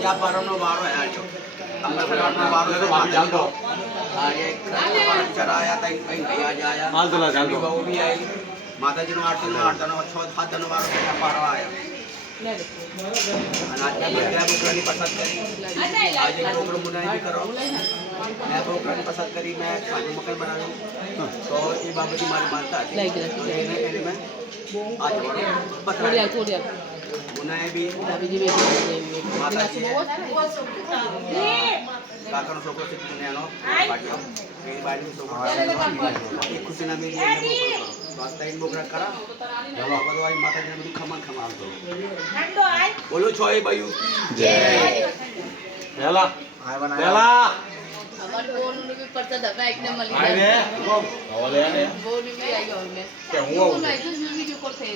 આજે આ પારણનો વારો આવ્યો આપણે પારણનો વારો તો ભાભી જાણતો આ એક ચરાયા તા કઈ આજે આયા હાલ તો જાણતો બહુ બી આવી માતાજીનો આરતીનો 8 દનો 6 7 દનો વારો પારવા આયા અને આજે બધા બોકરાની પસંદ કરી આજે બોકરો મુનાઈ કરો मैं प्रोग्राम पसंद करी मैं खाने मकई बनाऊं तो ये बाबा जी मारी मानता है मैंने मैं आज पकड़ा मुनाए भी माता जी काका नो छोकरो से नेनो बाटियो ए बाड़ी छोकरो एक खुशी ना मिली वास्ता इन बोकरा करा जब भगवान माता जी ने खमन खमाल दो ठंडो आय बोलो छोए भाईओ जय हेला हेला हमारे बोन ने भी पड़ता दबा एक ने मली आए रे बोल ले ने बोन भी आई और ने के हुआ नहीं तो वीडियो कॉल थे